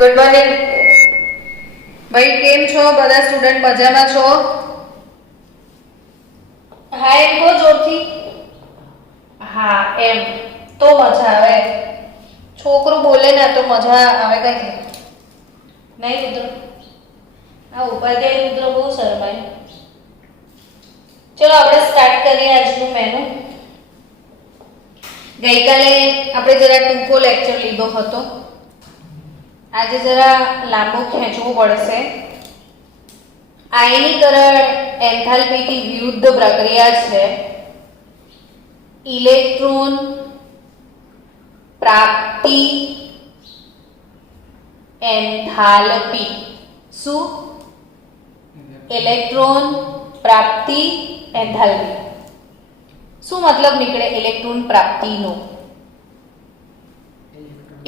Good morning ભાઈ, કેમ છો? બધા સ્ટુડન્ટ મજામાં છો? હા એમ કહો જોરથી. હા એમ તો મજા આવે. છોકરું બોલે ને તો મજા આવે કઈ નહીં. રુદ્ર, આ ઉપાધ્યાય રુદ્ર બહુ શરમાય. ચલો આપણે સ્ટાર્ટ કરીએ આજનું મેનુ. ગઈકાલે આપણે જરા ટૂંકો લેક્ચર લીધો હતો. આજે જરા લાંબો ખેંચવો પડશે. આયનીકરણ એન્થાલ્પીથી વિરુદ્ધ પ્રક્રિયા છે. ઇલેક્ટ્રોન પ્રાપ્તિ એન્થાલ્પી. શું? ઇલેક્ટ્રોન પ્રાપ્તિ એન્થાલ્પી. શું મતલબ નીકળે ઇલેક્ટ્રોન પ્રાપ્તિનો?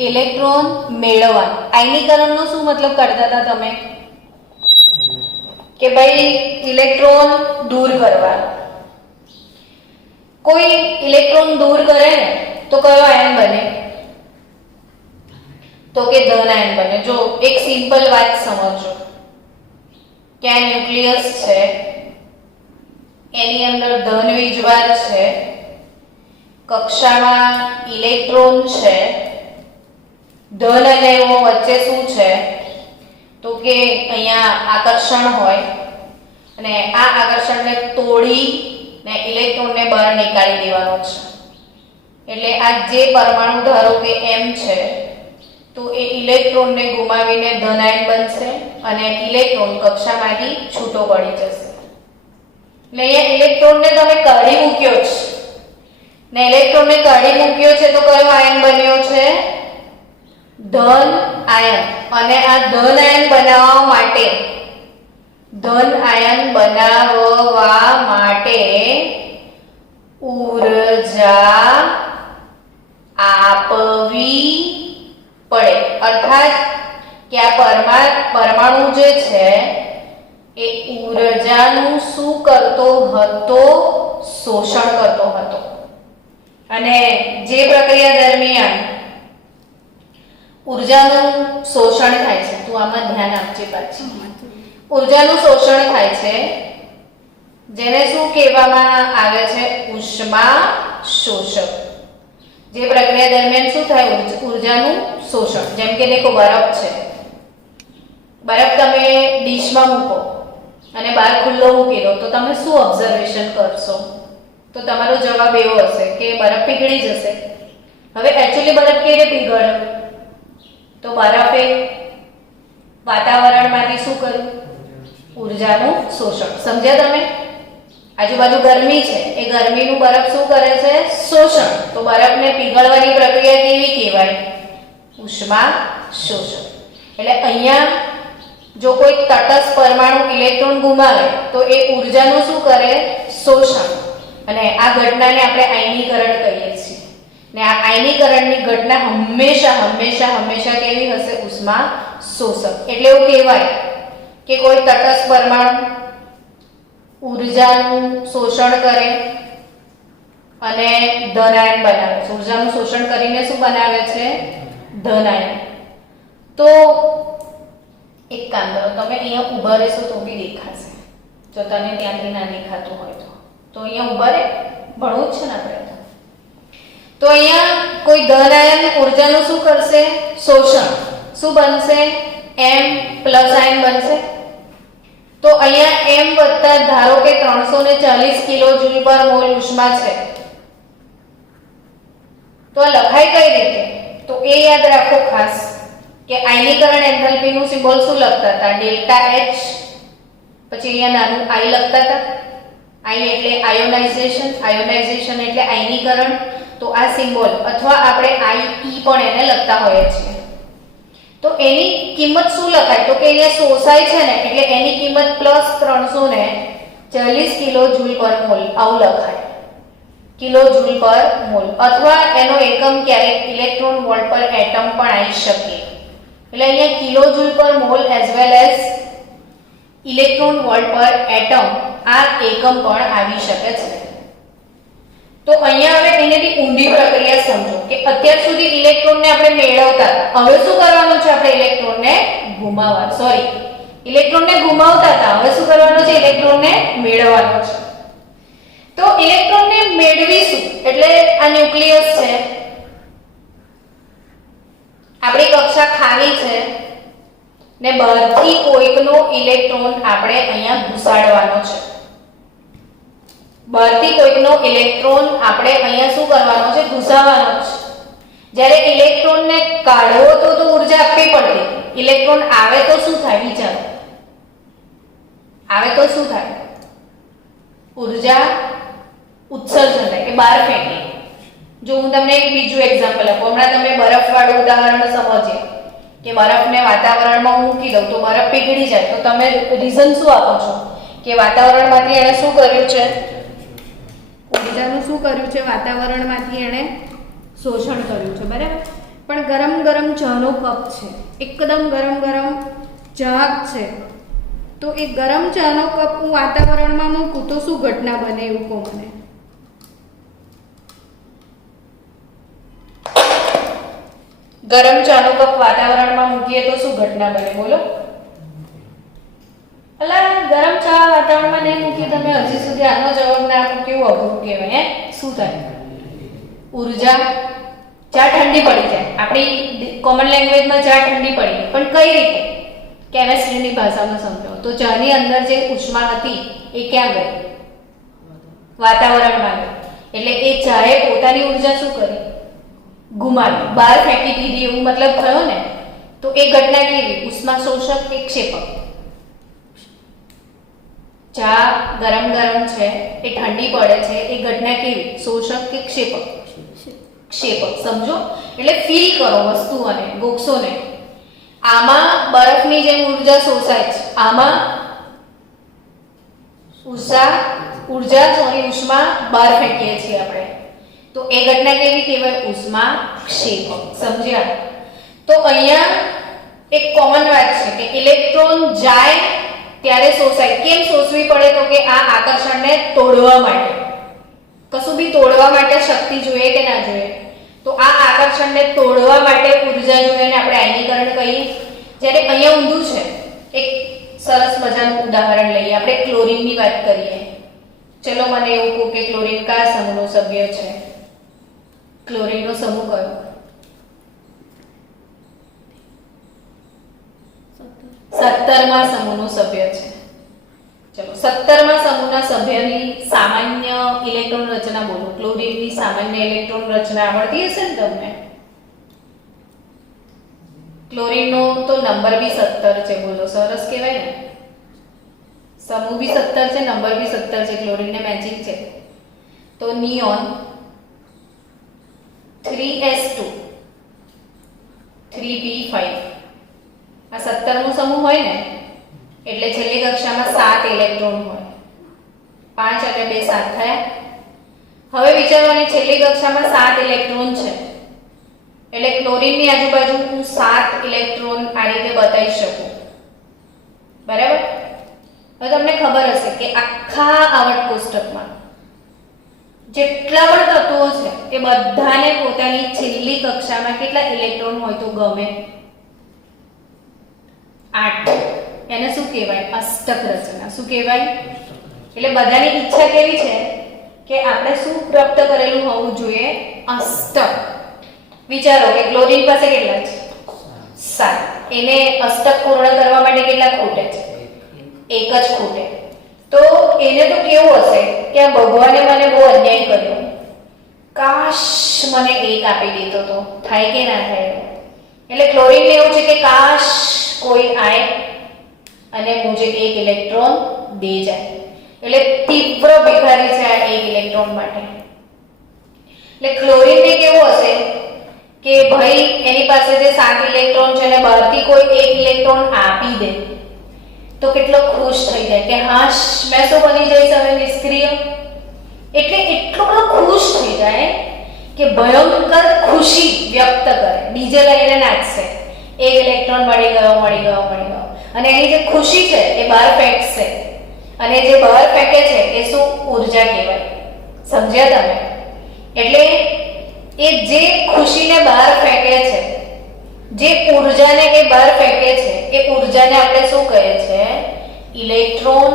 ઇલેક્ટ્રોન મેળવવાનો. આયનીકરણનો શું મતલબ કરતા હતા તમે? કે ભાઈ ઇલેક્ટ્રોન દૂર કરવાનો. કોઈ ઇલેક્ટ્રોન દૂર કરે ને તો કયો આયન બને? તો કે ધન આયન બને. જો એક સિમ્પલ વાત સમજો કે આ ન્યુક્લિયસ છે, એની અંદર ધન વીજભાર છે, કક્ષામાં ઇલેક્ટ્રોન છે. ધન અને ઋણ વચ્ચે શું છે? તો કે અહીંયા આકર્ષણ હોય અને આ આકર્ષણને તોડી ને ઇલેક્ટ્રોનને બહાર નીકાળી દેવાનો છે. એટલે આ જે પરમાણુ ધારો કે m છે તો એ ઇલેક્ટ્રોનને ગુમાવીને ધન આયન બનશે અને ઇલેક્ટ્રોન કક્ષામાંથી છૂટો પડી જશે. એટલે અહીંયા ઇલેક્ટ્રોનને તમે કાઢી મૂક્યો છે ને ઇલેક્ટ્રોનને કાઢી મૂક્યો છે તો કયો આયન બન્યો છે? ધન આયન. અને આ ધન આયન બનાવવા માટે ઉર્જા આપવી પડે. અર્થાત કે આ પરમાણુ જે છે એ ઉર્જાનું શું કરતો હતો? શોષણ કરતો હતો. અને જે પ્રક્રિયા દરમિયાન ઉર્જાનું શોષણ થાય છે, તું આમાં ધ્યાન આપજે પાછી. ઉર્જાનું શોષણ થાય છે જેને શું કહેવામાં આવે છે? ઉષ્મા શોષક. જે પ્રક્રિયા દરમિયાન શું થાય? ઉર્જાનું શોષણ. જેમ કે દેખો બરફ છે. બરફ તમે ડીશમાં મૂકો અને બહાર ખુલ્લો મૂકી દો તો તમે શું ઓબ્ઝર્વેશન કરશો? તો તમારો જવાબ એવો હશે કે બરફ પીગળી જશે. હવે એકચ્યુઅલી બરફ કેવી રીતે પીગળે? તો બરફે વાતાવરણમાંથી શું કર્યું? ઉર્જાનું શોષણ. સમજ્યા તમે? આજુબાજુ ગરમી છે, એ ગરમીનું બરફ શું કરે છે? શોષણ. તો બરફને પીગળવાની પ્રક્રિયા કેવી કહેવાય? ઉષ્મા શોષણ. એટલે અહીંયા જો કોઈ તટસ્થ પરમાણુ ઇલેક્ટ્રોન ગુમાવે તો એ ઉર્જાનું શું કરે? શોષણ. અને આ ઘટનાને આપણે આયનીકરણ કહીએ છીએ. ને આ આયનીકરણની ઘટના હંમેશા કેવી હશે? ઉષ્મા શોષક. એટલે એવું કહેવાય કે કોઈ તટસ્થ પરમાણુ ઉર્જાનું શોષણ કરે અને ધન આયન બનાવે છે. ઉર્જાનું શોષણ કરીને શું બનાવે છે? ધન આયન. તો એક કામ કરો, તમે અહીંયા ઊભા રહેશો તો બી દેખાશે. જો તને ત્યાંથી ના દેખાતું હોય તો અહીંયા ઊભા રહે. ભણવું જ છે ને આપણે. તો અહીંયા કોઈ ધન આયન ઉર્જાનું શું કરશે? શોષણ. શું બનશે? m પ્લસ આયન બનશે. તો અહીંયા m વત્તા ધારો કે 340 કિલોજૂલ પર મોલ ઉષ્મા છે. તો આ લખાય કઈ રીતે? તો એ યાદ રાખો ખાસ કે આયનીકરણ એન્થાલ્પીનું સિમ્બોલ શું લખતા હતા? Delta H. પછી અહીંયા નાનું I લખતા હતા. I એટલે આયોનાઇઝેશન એટલે આયનીકરણ. તો આ સિમ્બોલ અથવા આપણે IE પણ એને લખતા હોઈએ છીએ. તો એની કિંમત શું લખાય? તો કે અહીંયા શોષાય છે ને એટલે એની કિંમત પ્લસ 340 કિલોજૂલ પર મોલ આવું લખાય. કિલોજૂલ પર મોલ. અથવા એનો એકમ ક્યારેક ઇલેક્ટ્રોન વોલ્ટ પર એટમ પણ આવી શકે. એટલે અહીંયા કિલોજૂલ પર mall as well as electron volt પર એટમ આ એકમ પણ આવી શકે છે. તો અહીંયા હવે એનેથી ઊંડી પ્રક્રિયા સમજો કે અત્યાર સુધી ઇલેક્ટ્રોનને આપણે મેળવતા હતા, હવે શું કરવાનું છે? આપણે ઇલેક્ટ્રોનને ગુમાવવા, સોરી, ઇલેક્ટ્રોનને ગુમાવતા હતા, હવે શું કરવાનું છે? ઇલેક્ટ્રોનને મેળવવાનો છે. તો ઇલેક્ટ્રોનને મેળવીશું એટલે આ ન્યુક્લિયસ છે, આપણી કક્ષા ખાલી છે ને બહારથી કોઈકનો ઇલેક્ટ્રોન આપણે અહીંયા ઘુસાડવાનો છે. બહારથી કોઈકનો ઇલેક્ટ્રોન આપણે અહીંયા શું કરવાનો છે? ઘુસાડવાનો છે. જ્યારે ઇલેક્ટ્રોનને કાઢવો તો ઊર્જા આપવી પડતી, ઇલેક્ટ્રોન આવે તો શું થાય? વિચારો, આવે તો શું થાય? ઊર્જા ઉત્સર્જન થાય કે બહાર ફેંકી. જો હું તમને એક બીજું એક્ઝામ્પલ આપું, હમણાં તમે બરફવાળું ઉદાહરણ સમજીએ કે બરફને વાતાવરણમાં મૂકી દઉં તો બરફ પીગળી જાય, તો તમે રીઝન શું આપો છો? કે વાતાવરણમાંથી એણે શું કર્યું છે? ઊર્જાનું શું કર્યું છે? વાતાવરણમાંથી એણે શોષણ કર્યું છે, બરાબર. પણ ગરમ ગરમ ચાનો કપ છે, એકદમ ગરમ ગરમ ચા છે, તો એ ગરમ ચાનો કપ હું વાતાવરણમાં મૂકું તો શું ઘટના બને? એવું કહો મને. ગરમ ચાનો કપ વાતાવરણમાં મૂકીએ તો શું ઘટના બને? બોલો. અલા, ગરમ ચા વાતાવરણમાં નહીં મૂકીએ, તમે હજી સુધી આનો જવાબ ના આપો, કેવું અઘરું કહેવાય. શું થાય? ઊર્જા, ચા ઠંડી પડી જાય. આપણી કોમન લેંગ્વેજમાં ચા ઠંડી પડી, પણ કઈ રીતે? કેમિસ્ટ્રીની ભાષામાં સમજો તો ચાની અંદર જે ઉષ્મા હતી એ ક્યાં ગઈ? વાતાવરણમાં ગઈ. એટલે એ ચાએ પોતાની ઊર્જા શું કરી? ગુમાવી, બહાર ફેંકી દીધી, એવું મતલબ થયો ને. તો એ ઘટના કેવી? ઉષ્મા શોષક કે ક્ષેપક? ચા ગરમ ગરમ છે, એ ઠંડી પડે છે, એ ઘટના કેવી? શોષક કે ક્ષેપક? ક્ષેપક. સમજો, એટલે ફીલ કરો વસ્તુઓને, ગોખશોને. આમાં બરફની જેમ ઊર્જા શોષાય છે, આમાં ઉષ્મા બહાર ફેંકીએ છીએ આપણે, તો એ ઘટના કેવી કહેવાય? ઉષ્મા ક્ષેપક. સમજ્યા? તો અહીંયા એક કોમન વાત છે કે ઇલેક્ટ્રોન જાય ત્યારે શોષાય. કેમ શોષવી પડે? તો કે આ આકર્ષણને તોડવા માટે, કશું બી તોડવા માટે શક્તિ જોઈએ કે ના જોઈએ? તો આ આકર્ષણને તોડવા માટે ઊર્જા જોઈએ ને આપણે આયનીકરણ કહીએ. જ્યારે અહીંયા ઊંધું છે. એક સરસ મજાનું ઉદાહરણ લઈએ, આપણે ક્લોરીનની વાત કરીએ. ચલો મને એવું કહો કે ક્લોરીન કયા સમૂહનો સભ્ય છે? ક્લોરીનનો સમૂહ કયો? 17મા સમૂહનો સભ્ય છે. ચલો 17મા સમૂહના સભ્યની સામાન્ય ઇલેક્ટ્રોન રચના બોલો. ક્લોરીનની સામાન્ય ઇલેક્ટ્રોન રચના આવડતી હશે ને તમને? ક્લોરીનનો તો નંબર બી 17 છે. બોલો, સરસ કહેવાય ને. સમૂહ બી 17 છે, નંબર બી 17 છે, ક્લોરીનને મેચિંગ છે. તો નિયોન 3s2 3p5 આ 17મો સમૂહ હોય ને, એટલે છેલ્લી કક્ષામાં 7 ઇલેક્ટ્રોન હોય. 5 અને 2 7 થયા. હવે વિચારવાની, છેલ્લી કક્ષામાં 7 ઇલેક્ટ્રોન છે, એટલે ક્લોરીનની આજુબાજુ હું 7 ઇલેક્ટ્રોન આ રીતે બતાવી શકું, બરાબર. હવે તમને ખબર હશે કે આખા આવર્ત કોષ્ટકમાં જેટલા પણ તત્વો છે એ બધાને પોતાની છેલ્લી કક્ષામાં કેટલા ઇલેક્ટ્રોન હોય તો ગમે? 8. એને શું કહેવાય? અષ્ટક રચના. શું કહેવાય? એટલે બધાની ઈચ્છા કેવી છે કે આપણે શું પ્રાપ્ત કરેલું હોવું જોઈએ? અષ્ટક. વિચારો કે ક્લોરીન પાસે કેટલા છે? 7. એને અષ્ટક પૂર્ણ કરવા માટે કેટલા ખૂટે છે? એક જ ખૂટે. તો એને તો કેવું હશે કે આ ભગવાને મને બહુ અન્યાય કર્યો, કાશ મને એક આપી દીધો તો. થાય કે ના થાય? એટલે ક્લોરીનને એવું છે કે કાશ કોઈ આए અને મુझे એક ઇલેક્ટ્રોન દે જાય. એટલે તીવ્ર ભિખારી છે આ એક ઇલેક્ટ્રોન માટે. એટલે ક્લોરીનને કેવું હશે કે ભાઈ એની પાસે જે 7 ઇલેક્ટ્રોન છે ને બહારથી કોઈ એક ઇલેક્ટ્રોન આપી દે તો કેટલો ખુશ થઈ જાય કે હાશ મેં તો બની જઈશ હવે નિષ્ક્રિય. એટલે એટલો બધો ખુશ થઈ જાય કે ભયંકર ખુશી વ્યક્ત કરે, ડીજે લઈને નાચશે. એક ઇલેક્ટ્રોન મળી ગયો, મળી ગયો, મળી ગયો. અને એની જે ખુશી છે એ બહાર ફેંકશે. અને જે બહાર ફેંકે છે એ શું? ઊર્જા કહેવાય. સમજ્યા તમે? એટલે એ જે ખુશીને બહાર ફેંકે છે, જે ઊર્જાને એ બહાર ફેંકે છે એ ઉર્જાને આપણે શું કહે છે? ઇલેક્ટ્રોન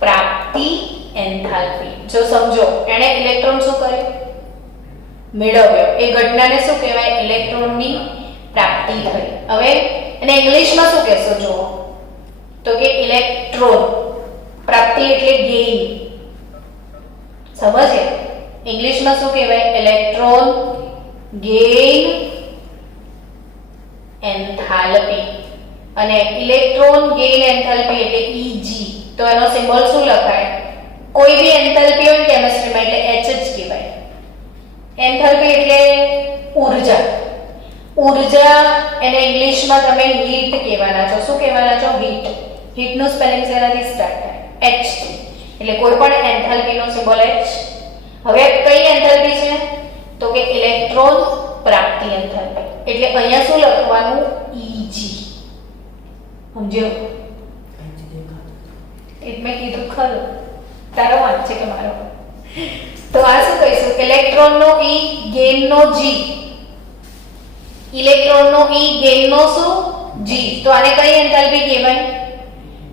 પ્રાપ્તિ એન્થાલ્પી. જો સમજો, એણે ઇલેક્ટ્રોન શું કર્યું? મેળવ્યો. એ ઘટનાને શું કહેવાય? ઇલેક્ટ્રોનની પ્રાપ્તિ થઈ. હવે એને ઇંગ્લિશમાં શું કહેશો? જુઓ તો કે ઇલેક્ટ્રોન પ્રાપ્તિ એટલે ગેઇન. સમજે? ઇંગ્લિશમાં શું કહેવાય? Electron gain enthalpy. અને ઇલેક્ટ્રોન ગેઇન એન્થાલ્પી એટલે Eg. તો એનો સિમ્બોલ શું લખાય? કોઈ બી એન્થાલ્પી હોય કેમિસ્ટ્રીમાં એટલે H જ કહેવાય. એન્થાલ્પી એટલે ઉર્જા. ઉર્જા એને ઇંગ્લિશમાં તમે હીટ કહેવાના છો. શું કહેવાના છો? હીટ. હીટનું સ્પેલિંગ શેનાથી સ્ટાર્ટ થાય? H થી. એટલે કોઈ પણ એન્થાલ્પીનો સિમ્બોલ H. હવે કઈ એન્થાલ્પી છે? તો કે ઇલેક્ટ્રોન પ્રાપ્તિ એન્થાલ્પી. એટલે અહીંયા શું લખવાનું? Eg. સમજો? મેં કીધું ખરું, તારો વાંક છે કે મારો? તો આ શું કહીશું? ઇલેક્ટ્રોનનો E, ગેઇનનો G. ઇલેક્ટ્રોનનો E, ગેઇનનો શું? G. તો આને કઈ એન્થાલ્પી કહેવાય?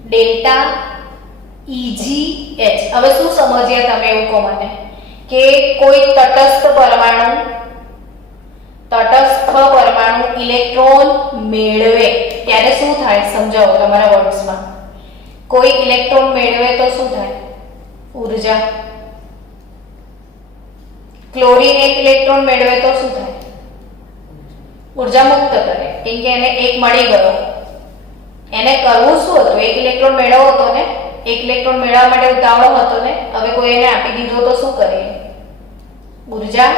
Delta Eg H. હવે શું સમજ્યા તમે? એવું કહો મને કે કોઈ તટસ્થ પરમાણુ ઇલેક્ટ્રોન મેળવે ત્યારે શું થાય? સમજાવો તમારા વર્ડ્સમાં. કોઈ ઇલેક્ટ્રોન મેળવે તો શું થાય? ઉર્જા. ક્લોરીન એક ઇલેક્ટ્રોન મેળવે તો શું થાય? ઉર્જા મુક્ત કરે. કેમ કે એને એક મળી ગયો. એને કરવું શું હતું? એક ઇલેક્ટ્રોન મેળવવો હતો ને. એક ઇલેક્ટ્રોન મેળવવા માટે ઉતાવળો હતો ને. હવે કોઈ એને આપી દીધો તો શું કરે? ઉર્જા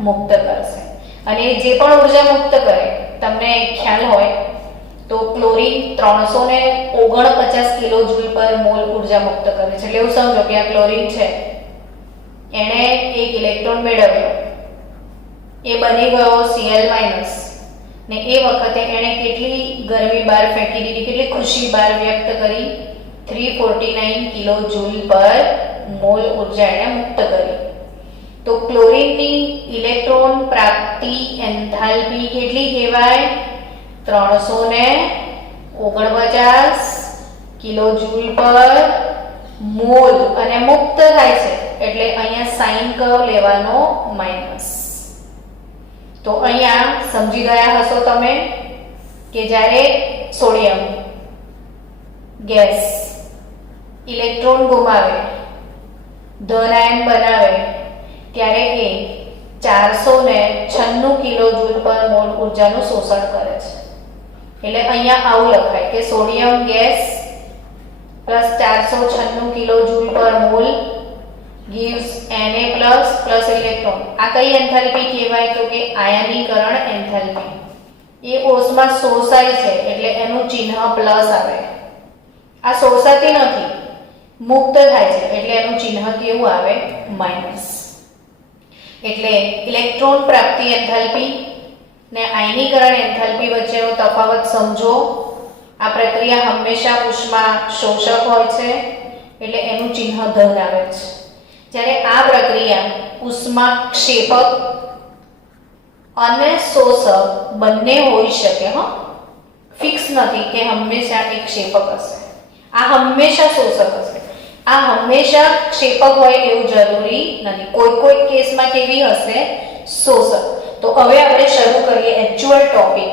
મુક્ત કરશે. અને જે પણ ઉર્જા મુક્ત કરે, તમને ખ્યાલ હોય તો ક્લોરીન 349 કિલોજૂલ પર મોલ ઉર્જા મુક્ત કરે છે. એટલે એવું સમજો કે આ ક્લોરીન છે, એણે એક ઇલેક્ટ્રોન મેળવ્યો, એ બની ગયો Cl- ને એ વખતે એણે કેટલી ગરમી બહાર ફેંકી દીધી, કેટલી ખુશી બહાર વ્યક્ત કરી? 349 કિલોજૂલ પર મોલ ઉર્જા એણે મુક્ત કરી. તો ક્લોરીનની ઇલેક્ટ્રોન પ્રાપ્તિ એન્થાલ્પી કેટલી કહેવાય? 349 કિલોજૂલ પર મોલ. અને મુક્ત થાય છે એટલે અહીંયા સાઇન કયો લેવાનો? માઈનસ. તો અહીંયા સમજી ગયા હશો તમે કે જ્યારે સોડિયમ ગેસ ઇલેક્ટ્રોન ગુમાવે, ધન આયન બનાવે, ત્યારે એ 496 કિલોજૂલ પર મોલ ઉર્જાનું શોષણ કરે છે. એટલે અહીંયા આવું લખાય કે સોડિયમ ગેસ પ્લસ 496 કિલોજૂલ પર mall gives Na plus electron. આ કઈ એન્થાલ્પી કહેવાય? તો કે આયનીકરણ એન્થાલ્પી. એ કોષમાં શોષાય છે એટલે એનું ચિહ્ન પ્લસ આવે. આ શોષાતી નથી, મુક્ત થાય છે એટલે એનું ચિહ્ન કેવું આવે? માઈનસ. એટલે ઇલેક્ટ્રોન પ્રાપ્તિ એન્થાલ્પી ને આયનીકરણ એન્થાલ્પી વચ્ચેનો તફાવત સમજો. આ પ્રક્રિયા હંમેશા ઉષ્મા શોષક હોય છે એટલે એનું ચિહ્ન ધન આવે છે. જ્યારે આ પ્રક્રિયા ઉષ્મા ક્ષેપક અને શોષક બંને હોઈ શકે. ફિક્સ નથી કે હંમેશા એક ક્ષેપક હશે, આ હંમેશા શોષક હશે, આ હંમેશા ક્ષેપક હોય એવું જરૂરી નથી. કોઈ કેસમાં કેવી હશે? શોષક. તો હવે આપણે શરૂ કરીએ એક્ચ્યુઅલ ટોપિક,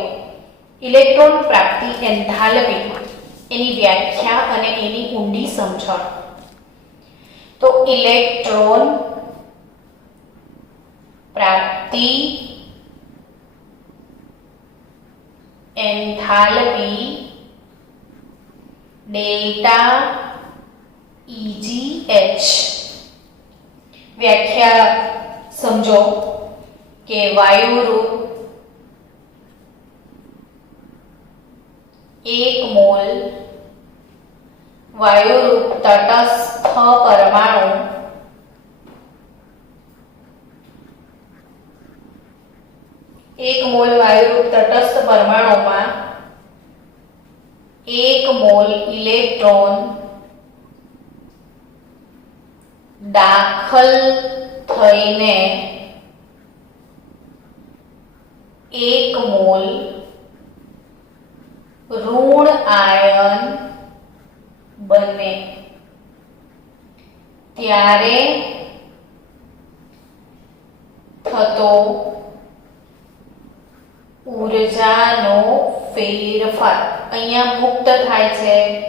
ઇલેક્ટ્રોન પ્રાપ્તિ એન્થાલ્પી, એની વ્યાખ્યા અને એની ઊંડી સમજણ. તો ઇલેક્ટ્રોન પ્રાપ્તિ એન્થાલ્પી ડેલ્ટા EgH. વ્યાખ્યા સમજો કે વાયુરૂપ 1 મોલ વાયુરૂપ તટસ્થ પરમાણુ મોલ વાયુરૂપ તટસ્થ પરમાણુમાં 1 મોલ ઇલેક્ટ્રોન દાખલ થઈને 1 મોલ ઋણ આયન બને ત્યારે થતો ઊર્જાનો ફેરફાર. અહીંયા મુક્ત થાય છે,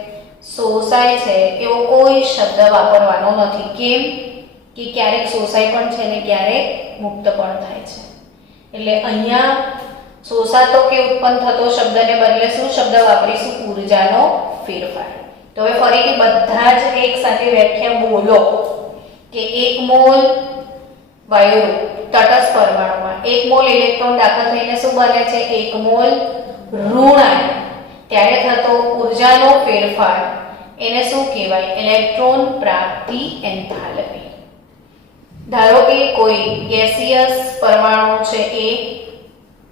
શોષાય છે એવો કોઈ શબ્દ વાપરવાનો નથી. કેમ કે ક્યારેક શોષાય પણ છે ને ક્યારેક મુક્ત પણ થાય છે. એટલે અહીંયા શોષાતો કે ઉત્પન્ન થતો શબ્દને બદલે શું શબ્દ વાપરીશું? ઊર્જાનો ફેરફાર. તો હવે ફરીથી બધા જ એક સાથે વ્યાખ્યા બોલો કે 1 મોલ વાયુરૂપ તટસ્થ પરમાણુમાં 1 મોલ ઇલેક્ટ્રોન દાખલ થઈને શું બને છે? 1 મોલ ઋણ આયન. ત્યારે થતો ઊર્જાનો ફેરફાર એને શું કહેવાય? ઇલેક્ટ્રોન પ્રાપ્તિ એન્થાલ્પી. ધારો કે કોઈ ગેસિયસ પરમાણુ છે,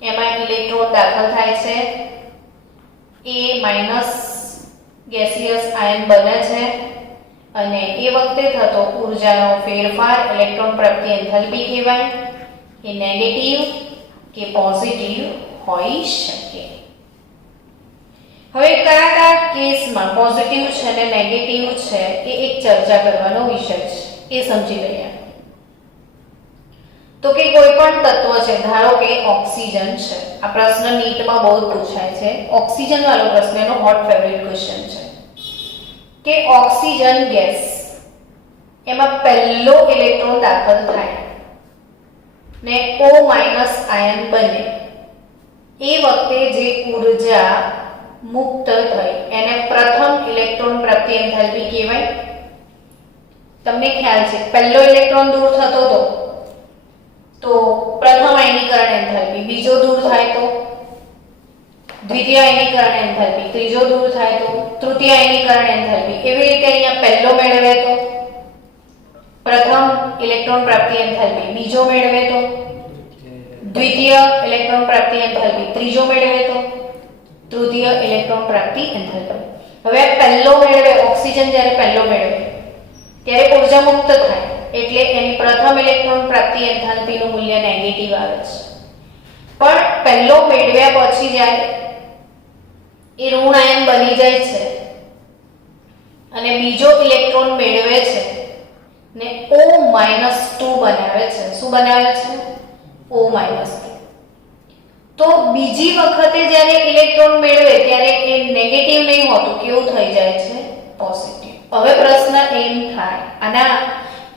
એમાં ઇલેક્ટ્રોન દાખલ થાય છે, A- ગેસિયસ આયન બને છે અને એ વખતે થતો ઊર્જાનો ફેરફાર ઇલેક્ટ્રોન પ્રાપ્તિ એન્થાલ્પી કહેવાય. એ નેગેટિવ કે પોઝિટિવ હોઈ શકે. હવે કયા કેસમાં પોઝિટિવ છે અને નેગેટિવ છે એ એક ચર્ચા કરવાનો વિષય છે, એ સમજી લઈએ. તો કે કોઈ પણ તત્વ છે, ધારો કે ઓક્સિજન છે. આ પ્રશ્ન નીટમાં બહુ જ પૂછાય છે. ઓક્સિજન વાળો પ્રશ્ન એનો હોટ ફેવરિટ ક્વેશ્ચન છે કે ઓક્સિજન ગેસ એમાં પહેલો ઇલેક્ટ્રોન દાખલ થાય ને O- આયન બને એ વખતે જે ઊર્જા મુક્ત થઈ એને પ્રથમ ઇલેક્ટ્રોન પ્રાપ્તિ એન્થાલ્પી કહેવાય. તમને ખ્યાલ છે પહેલો ઇલેક્ટ્રોન દૂર થતો તો પ્રથમ આયનીકરણ એન્થાલ્પી, બીજો દૂર થાય તો દ્વિતીય આયનીકરણ એન્થાલ્પી, ત્રીજો દૂર થાય તો તૃતીય આયનીકરણ એન્થાલ્પી. એવી રીતે અહીંયા પહેલો મેળવે તો પ્રથમ ઇલેક્ટ્રોન પ્રાપ્તિ એન્થાલ્પી, બીજો મેળવે તો દ્વિતીય ઇલેક્ટ્રોન પ્રાપ્તિ એન્થાલ્પી, ત્રીજો મેળવે તો તૃતીય ઇલેક્ટ્રોન પ્રાપ્તિ એન્થાલ્પી. હવે પહેલો મેળવે, ઓક્સિજન જ્યારે પહેલો મેળવે ત્યારે ઊર્જા મુક્ત થાય એટલે એની પ્રથમ ઇલેક્ટ્રોન પ્રાપ્તિ એન્થાલ્પીનું મૂલ્ય નેગેટિવ આવે છે. પણ પહેલો મેળવ્યા પછી જ્યારે એ ઋણ આયન બની જાય છે અને બીજો ઇલેક્ટ્રોન મેળવે છે ને O- બનાવે છે. શું બનાવે છે? O-. તો બીજી વખતે જ્યારે ઇલેક્ટ્રોન મેળવે ત્યારે એ નેગેટિવ નહીં હોતું, કેવું થઈ જાય છે? પોઝિટિવ. હવે પ્રશ્ન એમ થાય આના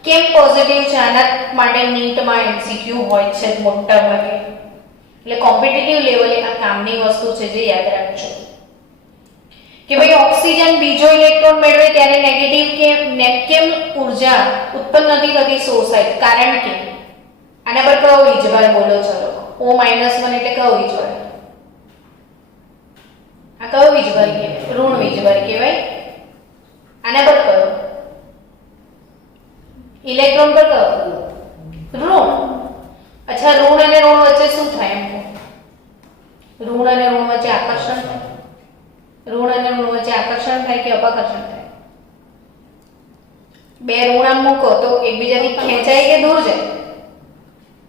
કેમ પોઝિટિવ છે? આના માટે નીટમાં MCQ હોય છે મોટા ભાગે, એટલે કોમ્પિટિટિવ લેવલે આ કામની વસ્તુ છે જે યાદ રાખજો કે ભાઈ ઓક્સિજન બીજો ઇલેક્ટ્રોન મેળવે ત્યારે નેગેટિવ કેમ ઊર્જા ઉત્પન્ન નથી થતી, શોષાય. કારણ કે આના પર કયો વીજભાર બોલો? ચલો O-1 એટલે કયો વીજભાર? આ કયો વીજભાર કહેવાય? ઋણ વીજભાર કહેવાય. આના પર કયો? ઇલેક્ટ્રોન પર કયો? ઋણ. અચ્છા, ઋણ અને ઋણ વચ્ચે શું થાય? એમ ઋણ અને ઋણ વચ્ચે આકર્ષણ થાય. ઋણ અને ઋણ વચ્ચે આકર્ષણ થાય કે અપાકર્ષણ થાય? બે ઋણ આમ મૂકો તો એકબીજાથી ખેંચાય કે દૂર જાય?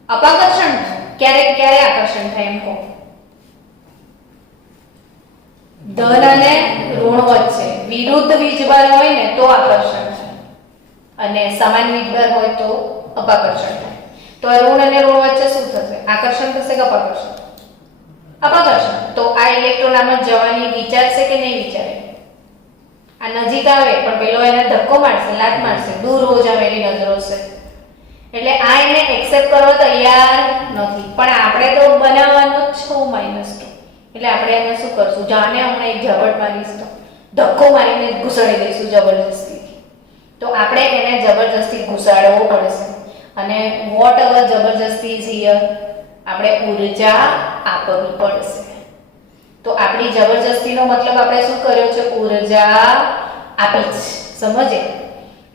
અપાકર્ષણ. ક્યારે આકર્ષણ થાય એમ કહો? ધન અને ઋણ વચ્ચે વિરુદ્ધ વીજભાર હોય ને તો આકર્ષણ થાય અને સમાન વીજભાર હોય તો અપાકર્ષણ થાય. તો ઋણ અને ઋણ વચ્ચે શું થશે? આકર્ષણ થશે કે અપાકર્ષણ? અપાકર્ષણ. તો આ ઇલેક્ટ્રોન આમાં જવાની વિચારશે કે નહીં વિચારે? આ નજીક આવે પણ પેલો એને ધક્કો મારશે, લાત મારશે, દૂર હો જાવ એની નજરો છે. એટલે આ એને એક્સેપ્ટ કરવા તૈયાર નથી. પણ આપણે તો બનાવવાનો જ છે O-2. એટલે આપણે એને શું કરશું? જાને હમણાં એક ઝપટ મારીશ તો ધક્કો મારીને ઘુસાડી દઈશું જબરજસ્તીથી. તો આપણે એને જબરજસ્તી ઘુસાડવો પડશે. અને વોટ એવર જબરજસ્તી ઇઝ હિયર, આપણે ઊર્જા આપવી પડશે. તો આપણી જબરજસ્તીનો મતલબ આપણે શું કર્યો છે? ઊર્જા આપી છે. સમજે?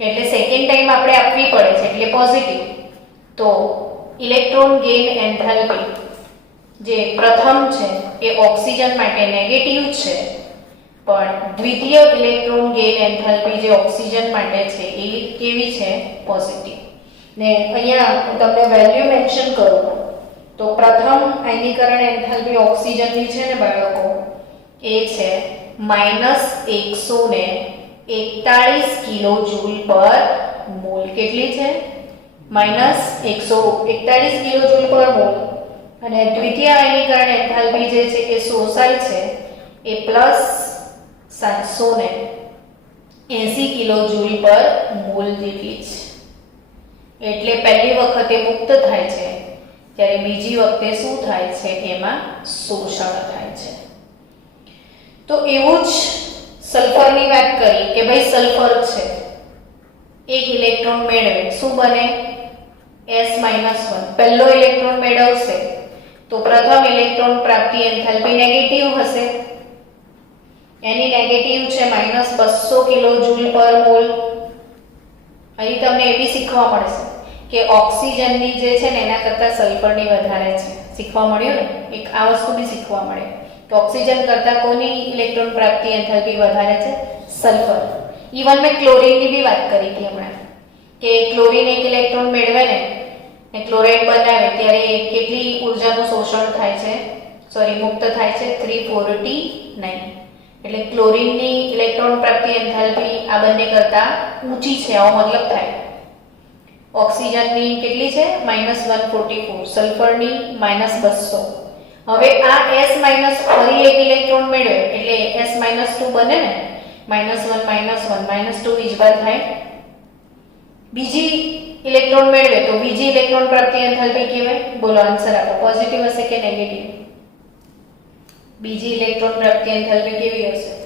એટલે સેકન્ડ ટાઈમ આપણે આપવી પડે છે એટલે પોઝિટિવ. તો ઇલેક્ટ્રોન ગેઇન એન્થાલ્પી જે પ્રથમ છે એ ઓક્સિજન માટે નેગેટિવ છે, પણ દ્વિતીય ઇલેક્ટ્રોન ગેઇન એન્થાલ્પી જે ઓક્સિજન માટે છે એ કેવી છે? પોઝિટિવ. ને અહીંયા હું તમને વેલ્યુ મેન્શન કરું તો પ્રથમ આયનીકરણ એન્થાલ્પી ઓક્સિજનની છે ને બાળકો, એ છે -141 કિલો જૂલ પર મોલ. કેટલી છે? -141 કિલો જૂલ પર મોલ. અને દ્વિતીય આયનીકરણ એન્થાલ્પી જે છે એ શોષાય છે એ +780 કિલો જૂલ પર મોલ જેટલી છે. એટલે પહેલી વખતે મુક્ત થાય છે ત્યારે બીજી વખતે શું થાય છે? એમાં શોષણ થાય છે. તો એવું જ સલ્ફરની વાત કરી કે ભાઈ સલ્ફર છે, એક ઇલેક્ટ્રોન મેળવે, શું બને? S-1. પહેલો ઇલેક્ટ્રોન મેળવશે તો પ્રથમ ઇલેક્ટ્રોન પ્રાપ્તિ એન્થાલ્પી નેગેટિવ હશે. એની નેગેટિવ છે -200 કિલો જૂલ પર મોલ. અહીં તમને એ બી શીખવા મળશે કે ઓક્સિજનની જે છે ને એના કરતાં સલ્ફરની વધારે છે. શીખવા મળ્યું ને? એક આ વસ્તુ બી શીખવા મળે કે ઓક્સિજન કરતાં કોની ઇલેક્ટ્રોન પ્રાપ્તિ એન્થાલ્પી વધારે છે? સલ્ફર. ઈવન મેં ક્લોરીનની બી વાત કરી હતી હમણાં કે ક્લોરીન એક ઇલેક્ટ્રોન મેળવે ને ક્લોરાઇડ બનાવે ત્યારે કેટલી ઉર્જાનું શોષણ થાય છે? મુક્ત થાય છે 349. એટલે ક્લોરીનની ઇલેક્ટ્રોન પ્રાપ્તિ એન્થાલ્પી આ બંને કરતાં ઊંચી છે, આવો મતલબ થાય. ઓક્સિજનની કેટલી છે? -144, સલ્ફરની -200. હવે આ S- ફરી એક ઇલેક્ટ્રોન મેળવે એટલે S-2 બને ને, -1 -2 વીજભાર થાય. બીજી ઇલેક્ટ્રોન મેળવે તો બીજી ઇલેક્ટ્રોન પ્રાપ્તિ એન્થાલ્પી કહેવાય. બોલો આન્સર આપો. પોઝિટિવ હશે કે નેગેટિવ? બીજી ઇલેક્ટ્રોન પ્રાપ્તિ એન્થાલ્પી કેવી હશે?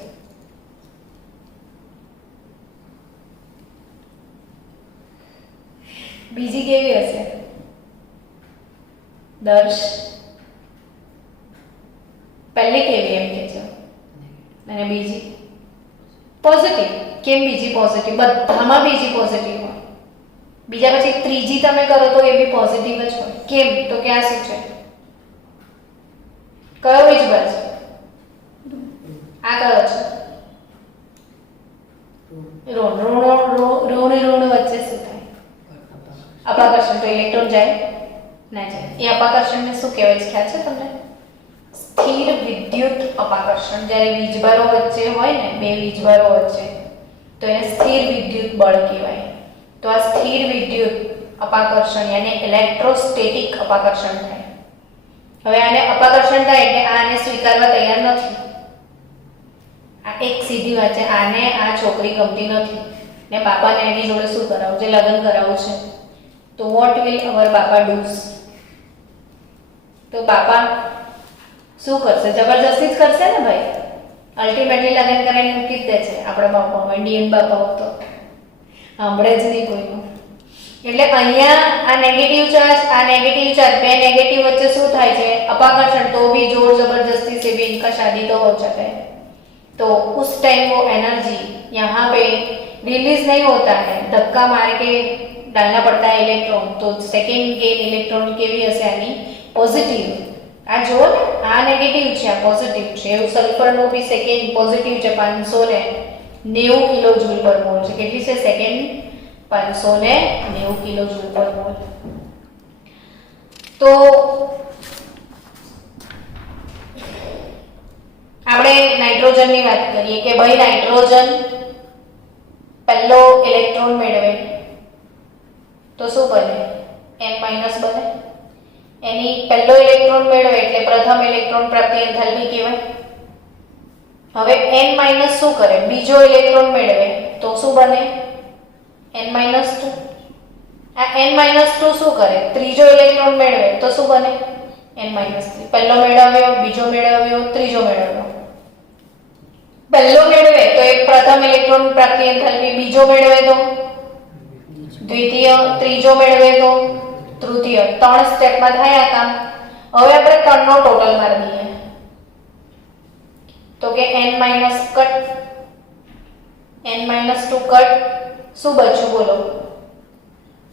બીજી કેવી હશે? દર્શ પહેલી કેવી એમ કે છે અને બીજી પોઝિટિવ. કેમ બીજી પોઝિટિવ? બધામાં બીજી પોઝિટિવ હોય. બીજા પછી ત્રીજી તમે કરો તો એ બી પોઝિટિવ જ હોય. કેમ? તો કે આ શું છે? કયો વીજભાર છે? આ કયો છે? ઋણ વચ્ચે શું થાય? અપાકર્ષણ. તો ઇલેક્ટ્રોન જાય ના જાય. એ અપાકર્ષણને શું કહેવાય છે ખ્યાલ છે તમને? સ્થિર વિદ્યુત અપાકર્ષણ. જ્યારે વીજભારો વચ્ચે હોય ને, બે વીજભારો વચ્ચે, તો એને સ્થિર વિદ્યુત બળ કહેવાય. તો આ સ્થિર વિદ્યુત અપાકર્ષણ યાને ઇલેક્ટ્રોસ્ટેટિક અપાકર્ષણ થાય. હવે આને અપાકર્ષણ થાય એટલે આને સ્વીકારવા તૈયાર નથી. આ એક સીધી વાત છે. આને આ છોકરી ગમતી નથી ને બાપાને એની જોડે શું કરાવું છે? લગ્ન કરાવવું છે. તો વોટ વિલ અવર બાપા ડૂઝ? તો બાપા શું કરશે? જબરજસ્તી જ કરશે ને ભાઈ. અલ્ટિમેટલી લગ્ન કરાવીને મૂકી જ દે છે આપણા બાપાઓ. ઇન્ડિયન બાપાઓ તો સાંભળે જ નહીં કોઈનું. એટલે અહીંયા આ નેગેટિવ ચાર્જ, બે नेगेटिव वच्चे શું થાય છે? अपाकर्षण. तो भी जोर जबरदस्ती से भी इनका शादी तो हो जाता है. तो उस टाइम वो एनर्जी यहाँ पे रिलीज नहीं होता है, धक्का मार के डालना पड़ता है इलेक्ट्रॉन. तो सेकेंड गेन इलेक्ट्रॉन केवी हશે આની? પોઝિટિવ. આ જો ને, આ નેગેટિવ છે, આ પોઝિટિવ છે. એવું સલ્ફરનો બી સેકેન્ડ પોઝિટિવ છે. 590 કિલો જૂલ પર મોલ છે. કેટલી છે સેકેન્ડ? 590 કિલો જૂલ પર મોલ. તો આપણે નાઇટ્રોજનની વાત કરીએ કે ભાઈ નાઇટ્રોજન પહેલો ઇલેક્ટ્રોન મેળવે તો શું બને? N- બને. એની પહેલો ઇલેક્ટ્રોન મેળવે એટલે પ્રથમ ઇલેક્ટ્રોન પ્રાપ્તિ એન્થાલ્પી કહેવાય. હવે N- શું કરે? બીજો ઇલેક્ટ્રોન મેળવે તો શું બને? N-2. આ N-2 શું કરે? ત્રીજો ઇલેક્ટ્રોન મેળવે તો શું બને? N-3. પહેલો મેળવ્યો, બીજો મેળવ્યો, ત્રીજો મેળવ્યો. પહેલો મેળવે તો એ પ્રથમ ઇલેક્ટ્રોન પ્રાપ્તિ એન્થાલ્પી, બીજો મેળવે તો દ્વિતીય, ત્રીજો મેળવે તો તૃતીય. 3 સ્ટેપમાં થાય આ કામ. હવે આપણે 3 નો ટોટલ મારી દઈએ તો કે N- કટ, N-2 કટ. શું બચ્યું બોલો?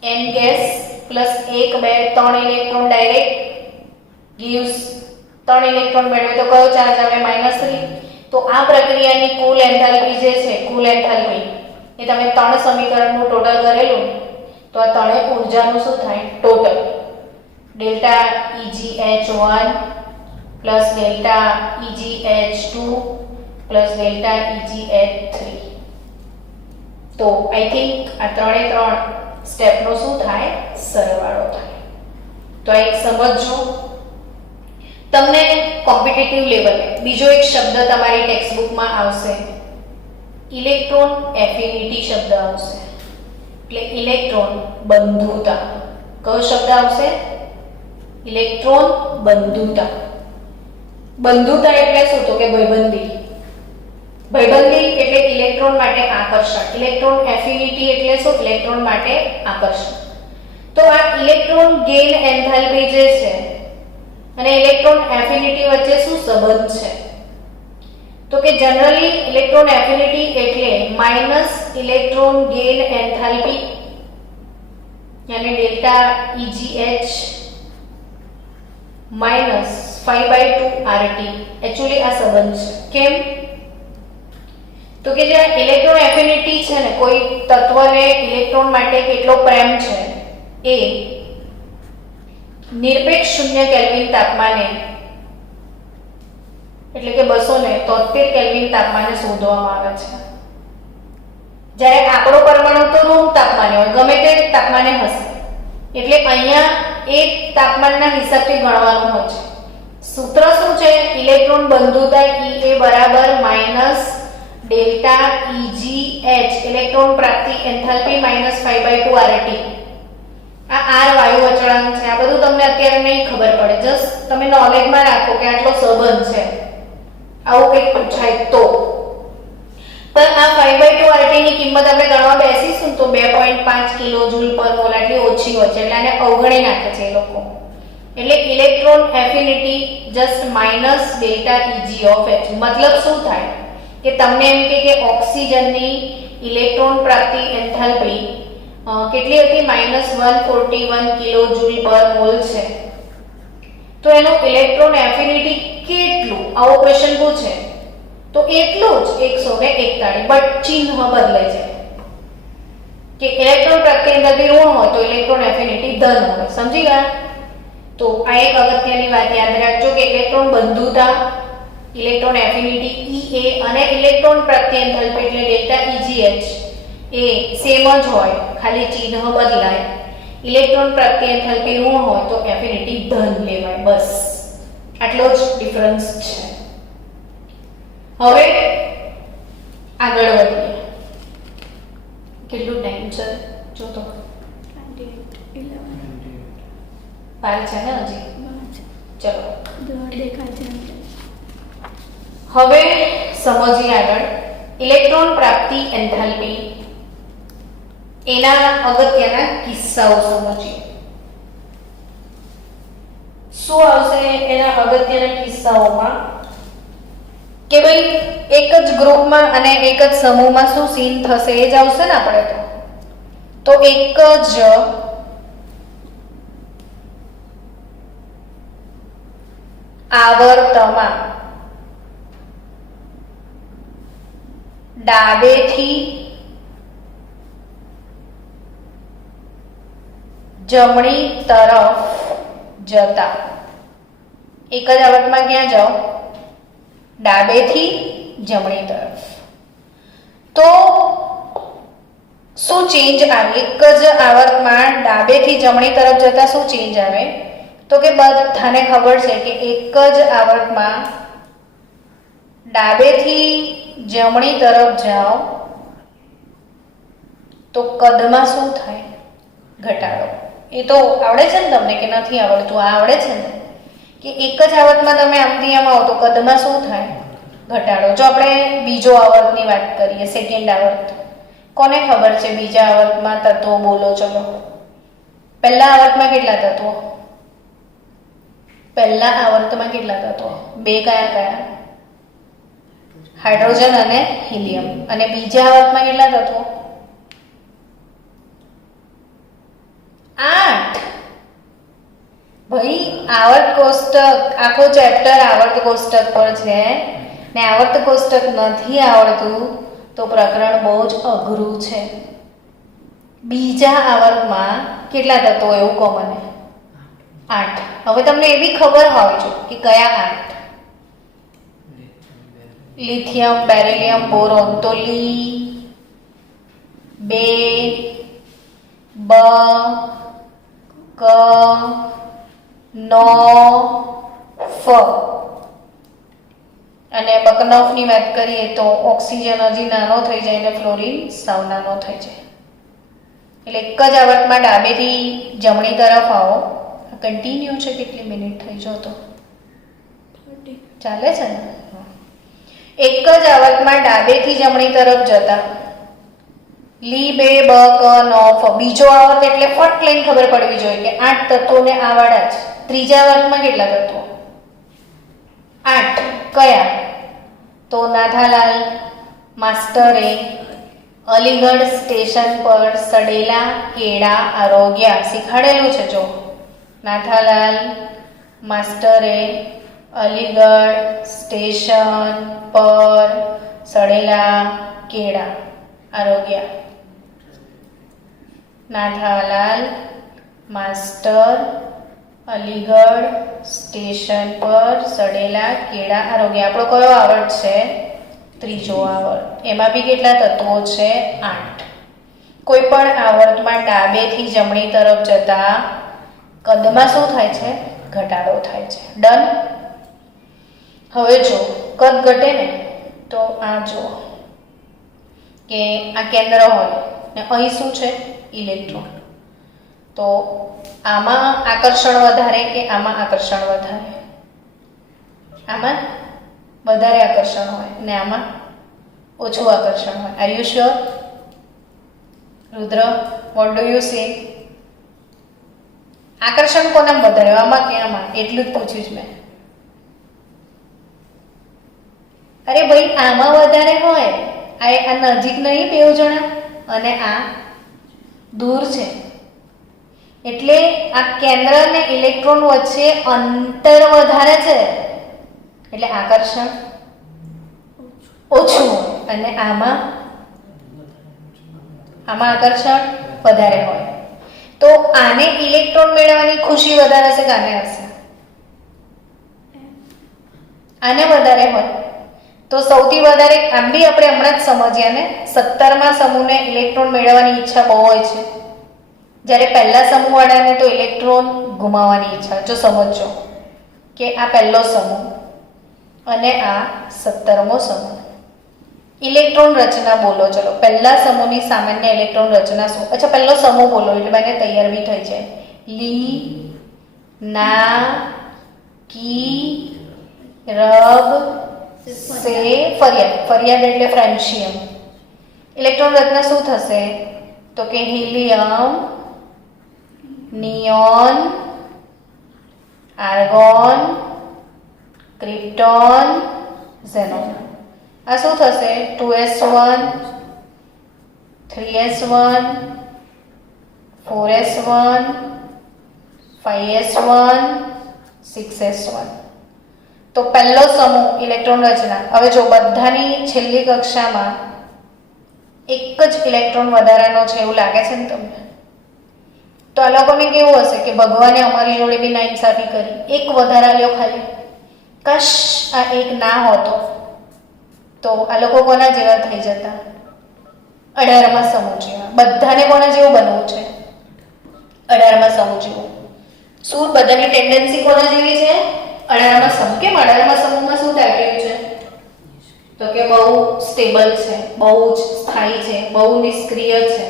N gas plus 1 2 3 electron direct gives 3 electron મેળવે તો કયો ચાર્જ આવે? -3. તો આ પ્રક્રિયાની કુલ એન્થાલ્પી જે છે, કુલ એન્થાલ્પી એ તમે 3 સમીકરણનું ટોટલ કરેલું તો આ ત્રણેય ઉર્જાનું શું થાય? Total. Delta Eghn plus delta EgH2 plus delta EgH3. તો આઈ થિંક આ ત્રણે ત્રણ સ્ટેપનો શું થાય? સરવાળો થાય. તો આ એક સમજજો. તમને કોમ્પિટિટિવ લેવલે બીજો એક શબ્દ તમારી ટેક્સ્ટબુકમાં આવશે, ઇલેક્ટ્રોન એફિનિટી શબ્દ આવશે. એટલે ઇલેક્ટ્રોન બંધુતા. કયો શબ્દ આવશે? ઇલેક્ટ્રોન બંધુતા. બંધુતા એટલે શું? તો કે ભાઈબંધી. ભાઈબંધી એટલે ઇલેક્ટ્રોન માટે આકર્ષણ. ઇલેક્ટ્રોન એફિનિટી એટલે શું? ઇલેક્ટ્રોન માટે આકર્ષણ. તો આ ઇલેક્ટ્રોન ગેઇન એન્થાલ્પી જે છે અને ઇલેક્ટ્રોન એફિનિટી વચ્ચે શું સંબંધ છે? તો કે જનરલી ઇલેક્ટ્રોન એફિનિટી એટલે માઈનસ ઇલેક્ટ્રોન ગેઇન એન્થાલ્પી યાની delta EgH minus 5/2 RT. Actually આ સંબંધ છે. કેમ? તો કે જે ઇલેક્ટ્રોન એફિનિટી છે ને, કોઈ તત્વને ઇલેક્ટ્રોન માટે કેટલો પ્રેમ છે એ નિરપેક્ષ 0 કેલ્વિન તાપમાને એટલે કે 273 કેલ્વિન તાપમાને શોધવામાં આવે છે. જ્યારે આપણો પરમાણુ તો રૂમ તાપમાને હોય, ગમે તે તાપમાને હશે. એટલે અહીંયા એક તાપમાનના હિસાબથી ગણવાનું હોય છે. સૂત્ર શું છે? ઇલેક્ટ્રોન બંધુતા E બરાબર માઈનસ ડેલ્ટા EgH ઇલેક્ટ્રોન પ્રાપ્તિ એન્થાલ્પી માઈનસ 5/2 RT. આ R વાયુ અચળાંક છે. આ બધું તમને અત્યારે નહીં ખબર પડે, જસ્ટ તમે નોલેજમાં રાખો કે આટલો સંબંધ છે. આવું કંઈક પૂછાય તો પણ આ 5/2 RT ની કિંમત આપણે ગણવા બેસીશું તો 2.5 કિલોજૂલ પર મોલ આટલી ઓછી હોય છે. એટલે આને અવગણી નાખે છે એ લોકો. એટલે electron affinity just minus delta EgH. મતલબ શું થાય કે તમને એમ કે ઓક્સિજનની ઇલેક્ટ્રોન પ્રાપ્તિ એન્થાલ્પી કેટલી હતી? -141 કિલોજૂલ પર મોલ છે. તો એનો ઇલેક્ટ્રોન એફિનિટી કેટલું? આવો ક્વેશ્ચન પૂછે તો એટલું જ 141. બટ ચિહ્ન બદલાય છે કે ઇલેક્ટ્રોન પ્રાપ્તિ એન્થાલ્પી ઋણ હોય તો ઇલેક્ટ્રોન એફિનિટી ધન હોય. સમજી ગયા? તો આ એક અગત્યની વાત યાદ રાખજો કે ઇલેક્ટ્રોન બંધુતા, ઇલેક્ટ્રોન એફિનિટી EA અને ઇલેક્ટ્રોન પ્રાપ્તિ એન્થાલ્પી એટલે ડેલ્ટા EgH એ સેમ જ હોય, ખાલી ચિહ્ન બદલાય. ઇલેક્ટ્રોન પ્રાપ્તિ એન્થાલ્પી ઋણ હોય તો એફિનિટી ધન લેવાય. બસ આટલો જ ડિફરન્સ છે. હવે આગળ વધીએ. કેટલું ટાઈમ છે જો તો? 12 છે ને હજી? ચલો હવે સમજીએ આગળ ઇલેક્ટ્રોન પ્રાપ્તિ એન્થાલ્પી એના અગત્યના કિસ્સાઓ સમજીએ. શું આવશે એના અગત્યના કિસ્સાઓમાં? કે ભાઈ એક જ ગ્રુપમાં અને એક જ સમૂહમાં શું સીન થશે એ જ આવશે ને આપણે તો એક જ આવર્તમાં ડાબેથી જમણી તરફ જતા. એક જ આવર્તમાં ક્યાં જાઓ? ડાબેથી જમણી તરફ. તો શું ચેન્જ આવે? એક જ આવર્તમાં ડાબેથી જમણી તરફ જતા શું ચેન્જ આવે? તો કે બધાને ખબર છે કે એક જ આવર્તમાં ડાબેથી જમણી તરફ જાઓ તો કદમાં શું થાય? ઘટાડો. એ તો આવડે છે ને તમને કે નથી આવડતું? આ આવડે છે ને કે એક જ આવર્તમાં તમે આમથી આમ આવો તો કદમાં શું થાય? ઘટાડો. જો આપણે બીજો આવર્તની વાત કરીએ, સેકન્ડ આવર્ત, કોને ખબર છે બીજા આવર્તમાં તત્વો? બોલો ચલો. પહેલા આવર્તમાં કેટલા તત્વો? પહેલા આવર્તમાં કેટલા તત્વો? બે. કયા કયા? હાઇડ્રોજન અને હિલિયમ. અને બીજા આવર્તમાં કેટલા તત્વો? 8. ભાઈ આવર્ત કોષ્ટક, આખો ચેપ્ટર આવર્ત કોષ્ટક પર છે ને આવર્ત કોષ્ટક નથી આવડતું તો પ્રકરણ બહુ જ અઘરું છે. બીજા આવર્તમાં કેટલા તત્વો એવું કહો મને? 8. હવે તમને એવી ખબર હોવી જોઈએ કે કયા 8? Lithium, beryllium, boron. તો લી, બે, બ, ક, નો, ફ. અને બકનોફની વાત કરીએ તો ઓક્સિજન હજી નાનો થઈ જાય અને ફ્લોરિન સાવ નાનો થઈ જાય. એટલે એક જ આવર્તમાં ડાબેથી જમણી તરફ આવો. કન્ટિન્યુ છે. કેટલી મિનિટ થઈ જો તો ચાલે છે ને? એક જ આવર્તમાં ડાબેથી જમણી તરફ જતા લી, બે, બ, ક, નો, ફ. બીજો આવર્ત એટલે ફટ લઈને ખબર પડવી જોઈએ કે 8 તત્વોને આ વાળા જ. ત્રીજા આવર્તમાં કેટલા તત્વો? 8. કયા? તો નાથાલાલ માસ્ટરે અલીગઢ સ્ટેશન પર સડેલા કેળા આરોગ્યા. શીખવાડેલું છે જો. નાથાલાલ માસ્ટરે અલીગઢ સ્ટેશન પર સડેલા કેળા આરોગ્યા. નાથાલાલ માસ્ટર અલીગઢ સ્ટેશન પર સડેલા કેળા આરોગ્ય. આપણો કયો આવર્ત છે? ત્રીજો આવર્ત. એમાં બી કેટલા તત્વો છે? 8. કોઈ પણ આવર્તમાં ડાબેથી જમણી તરફ જતા કદમાં શું થાય છે? ઘટાડો થાય છે. ડન. હવે જો કદ ઘટે ને તો આ જો કે આ કેન્દ્ર હોય ને અહીં શું છે? ઇલેક્ટ્રોન. તો આમાં આકર્ષણ વધારે કે આમાં આકર્ષણ વધારે? આમાં વધારે આકર્ષણ હોય ને આમાં ઓછું આકર્ષણ હોય. Are you sure? Rudra, what do you say? આકર્ષણ કોનામ વધારે? આમાં કે આમાં? એટલું જ પૂછ્યું જ મેં. અરે ભાઈ, આમાં વધારે હોય. આ નજીક નહીં બેવ જણા અને આ દૂર છે. એટલે આ કેન્દ્ર અને ઇલેક્ટ્રોન વચ્ચે અંતર વધારે છે એટલે આકર્ષણ ઓછું અને આમાં આકર્ષણ વધારે હોય. તો આને ઇલેક્ટ્રોન મેળવવાની ખુશી વધારે હશે કે આને હશે? આને વધારે હોય. તો સૌથી વધારે આમ બી આપણે હમણાં જ સમજ્યા ને 17મા સમૂહને ઇલેક્ટ્રોન મેળવવાની ઈચ્છા બહુ હોય છે, જ્યારે પહેલા સમૂહવાળાને તો ઇલેક્ટ્રોન ગુમાવવાની ઈચ્છા. જો સમજો કે આ પહેલો સમૂહ અને આ 17મો સમૂહ. ઇલેક્ટ્રોન રચના બોલો. ચલો પહેલા સમૂહની સામાન્ય ઇલેક્ટ્રોન રચના શું? અચ્છા, પહેલો સમૂહ બોલો એટલે મને તૈયાર બી થઈ જાય. લી, ના, કી, રબ, સે, ફરિયાદ. ફરિયાદ એટલે ફ્રેન્શિયમ. ઇલેક્ટ્રોન રચના શું થશે? તો કે helium, neon, argon, krypton, xenon. આ શું થશે? 2s1, 3s1, 4s1, 5s1, 6s1. તો પહેલો સમૂહ ઇલેક્ટ્રોન રચના. હવે જો બધાની છેલ્લી કક્ષામાં એક જ ઇલેક્ટ્રોન વધારાનો છે એવું લાગે છે ને તમને? તો આ લોકોને કેવું હશે કે ભગવાને અમારી જોડે બી નાઇન્સાફી કરી, એક વધારા લ્યો ખાલી. કાશ આ એક ના હોતો તો આ લોકો કોના જેવા થઈ જતા? 18મા સમૂહ જેવા. બધાને કોના જેવું બનવું છે? 18મા સમૂહ જેવું. શું બધાની ટેન્ડન્સી કોના જેવી છે? 18મા સમૂહ. કેમ 18મા સમૂહમાં શું થઈ ગયું છે? તો કે બહુ સ્ટેબલ છે, બહુ જ સ્થાયી છે, બહુ નિષ્ક્રિય છે,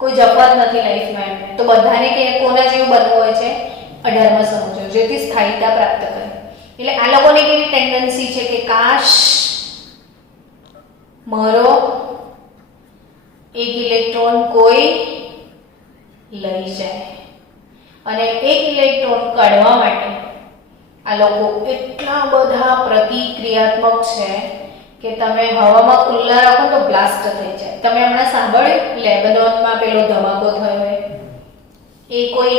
કોઈ જવાબ નથી લાઈફમાં એમને. તો બધાને કે કોના જેવું બનવું હોય છે? 18મા સમૂહ જેવું, જેથી સ્થાયીતા પ્રાપ્ત કરે. એટલે આ લોકોને કેવી ટેન્ડન્સી છે કે કાશ મારો એક ઇલેક્ટ્રોન કોઈ લઈ જાય. અને એક ઇલેક્ટ્રોન કાઢવા માટે આ લોકો એટલા બધા પ્રતિક્રિયાત્મક છે કે તમે હવામાં ખુલ્લા રાખો તો બ્લાસ્ટ થઈ જાય. તમે હમણાં સાંભળ્યું લેબનોનમાં પેલો ધમાકો થયો એ કોઈ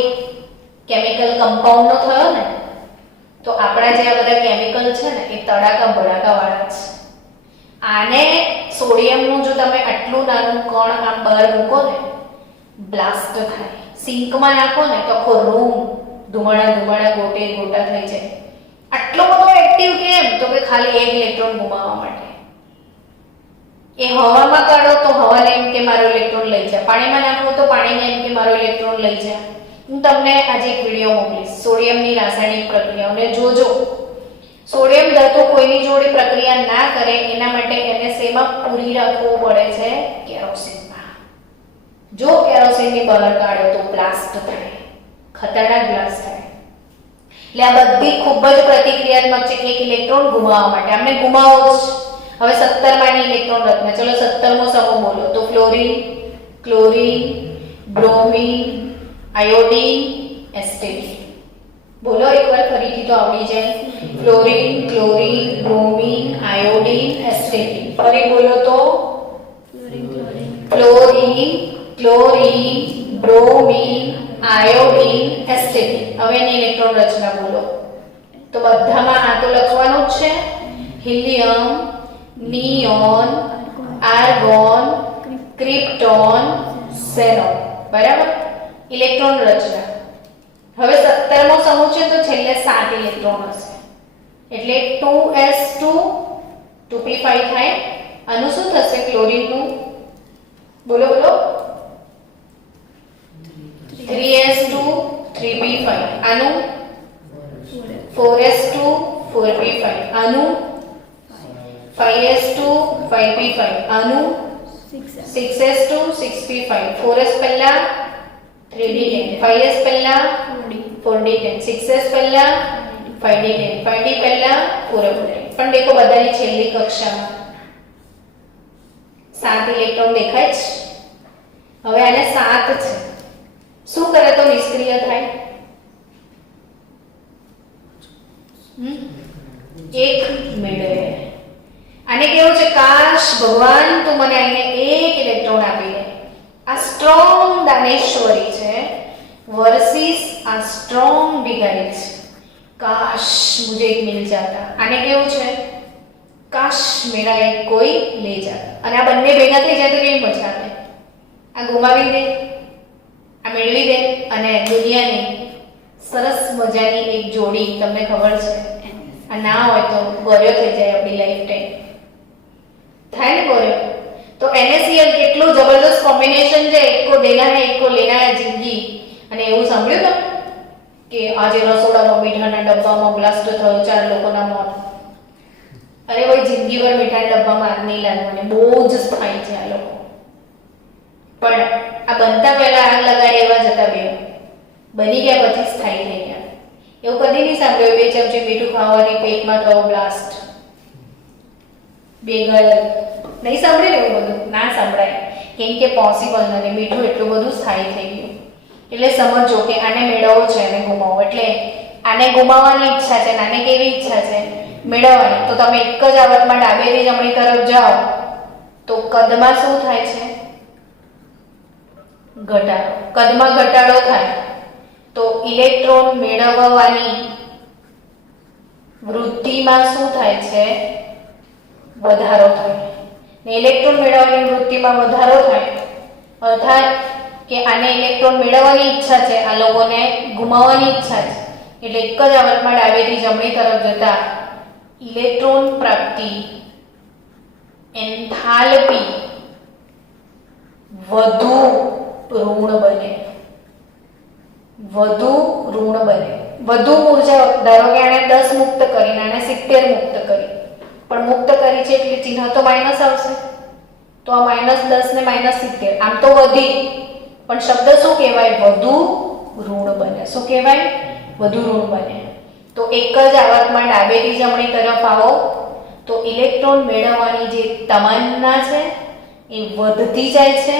કેમિકલ કમ્પાઉન્ડનો થયો ને? તો આપણા જે આ બધા કેમિકલ છે ને એ તડાકા ભડાકા વાળા છે. આને સોડિયમનું જો તમે આટલું નાનું કણ આમ બહાર મૂકો ને, બ્લાસ્ટ થાય. સિંકમાં નાખો ને તો આખો રૂમ ધુમાડા ગોટે ગોટા થઈ જાય. આટલો બધો એક્ટિવ કેમ? તો કે ખાલી એક ઇલેક્ટ્રોન ગુમાવવા માટે. એ હવામાં કાઢો તો હવાને એમ કે મારો ઇલેક્ટ્રોન લઈ જાય, પાણીમાં નાખો તો પાણીને એમ કે મારો ઇલેક્ટ્રોન લઈ જાય. હું તમને આજે એક વિડીયો મોકલીશ સોડિયમની રાસાયણિક પ્રક્રિયાઓને જોજો. સોડિયમ ધાતુ કોઈની જોડે પ્રક્રિયા ના કરે એના માટે એને શેમાં પૂરી રાખવું પડે છે? કેરોસીનમાં. જો કેરોસીનની બહાર કાઢો તો બ્લાસ્ટ થાય, ખતરનાક બ્લાસ્ટ થાય. એટલે આ બધી ખૂબ જ પ્રતિક્રિયાત્મક છે એક ઇલેક્ટ્રોન ગુમાવવા માટે. આમને ગુમાવો જ. હવે 17 માની ઇલેક્ટ્રોન રચના. ચલો 17મો સમૂહ બોલો તો fluorine, chlorine, bromine, iodine, astatine. બોલો એકવાર ફરીથી તો આવડી જાય. Fluorine, chlorine, bromine, iodine, astatine. ફરી બોલો તો fluorine, chlorine, bromine, iodine, astatine. હવે એની ઇલેક્ટ્રોન રચના બોલો. તો બધામાં આ તો લખવાનું જ છે. Helium, neon, argon, krypton, xenon. બરાબર. ઇલેક્ટ્રોન રચના. હવે 17મો સમૂહ છે તો છેલ્લે 7 ઇલેક્ટ્રોન હશે. એટલે 2s2 2p5 થાય. આનું શું થશે ક્લોરીનનું? બોલો બોલો. 3s2 3p5. આનું 4s2 4p5. આનું 5s2 5p5. આનું 6s2 6p5. 4s પહેલા 3d10, 5s પહેલા 4d10, 6s પહેલા 5d10, 5d પહેલા 4f10. પણ દેખો બધાની છેલ્લી કક્ષામાં 7 ઇલેક્ટ્રોન દેખાય છે. હવે આને 7 છે. શું કરે તો નિષ્ક્રિય થાય? એક મેળવે. આને કેવું છે? કાશ ભગવાન તું મને આઈને એક ઇલેક્ટ્રોન આપી દે. આ સ્ટ્રોંગ દાનેશ્વરી છે વર્સિસ આ સ્ટ્રોંગ બિહારી છે. કાશ મુझे एक मिल जाता. આને કેવું છે? કાશ મેરા એક કોઈ લે જાતા. અને આ બંને ભેગા થઈ જાય તો કેવી મજા આવે. આ ગુમાવી દે, આ મેળવી દે, અને દુનિયાની સરસ મજાની એક જોડી તમને ખબર છે. આ ના હોય તો ગોર્યો થઈ જાય આપણી લાઈફ ટાઈમ. થાય ને ગોર્યો? તો NaCl કેટલું જબરદસ્ત કોમ્બિનેશન છે. એકકો દેના હે એકકો લેના હે જિંદગી. અને એવું સાંભળ્યું તમે કે આજે રસોડામાં મીઠાના ડબ્બામાં બ્લાસ્ટ થયો, 4 લોકોના મોત. અરે ભાઈ જિંદગીભર મીઠાના ડબ્બામાં આગ નહીં લાગવાની. બહુ જ થાય છે આ લોકો. પણ આ બનતા પહેલા આગ લગાડે એવા જતા બે બની ગયા પછી સ્થાયી થઈ ગયા. એવું કદી નહીં સાંભળ્યું 2 ચમચી મીઠું ખાવાની પેટમાં થયો બ્લાસ્ટ. બેગલ નહીં સાંભળ્યું એવું બધું? ના સાંભળાય. કેમ કે પોસિબલ નથી. મીઠું એટલું બધું સ્થાયી થઈ ગયું. એટલે સમજો કે આને મેળવવો છે અને ગુમાવવો. એટલે આને ગુમાવવાની ઈચ્છા છે. આને કેવી ઈચ્છા છે? મેળવવાની. તો તમે એક જ આવર્તમાં ડાબેથી જમણી તરફ જાઓ તો કદમાં શું થાય છે? ઘટાડો. કદમાં ઘટાડો થાય તો ઇલેક્ટ્રોન મેળવવાની વૃત્તિમાં શું થાય છે? વધારો થાય. ને ઇલેક્ટ્રોન મેળવવાની વૃત્તિમાં વધારો થાય અર્થાત કે આને ઇલેક્ટ્રોન મેળવવાની ઈચ્છા છે, આ લોકોને ગુમાવવાની ઈચ્છા છે. એટલે એક જ આવર્તમાં ડાબેથી જમણી તરફ જતા ઇલેક્ટ્રોન પ્રાપ્તિ એન્થાલ્પી વધુ ઋણ બને. વધુ ઋણ બને. વધુ ઊર્જા. ધારો કે આને 10 મુક્ત કરીને આને 70 મુક્ત કરી, પણ મુક્ત કરી છે એટલે ચિહ્ન તો માઈનસ આવશે. તો આ -10 ને -70 આમ તો વધી, પણ શબ્દ શું કહેવાય? વધુ ઋણ બને. શું કહેવાય? વધુ ઋણ બને. તો એક જ આવર્તમાં ડાબેથી જમણી તરફ આવો તો ઇલેક્ટ્રોન મેળવવાની જે તમન્ના છે એ વધતી જાય છે.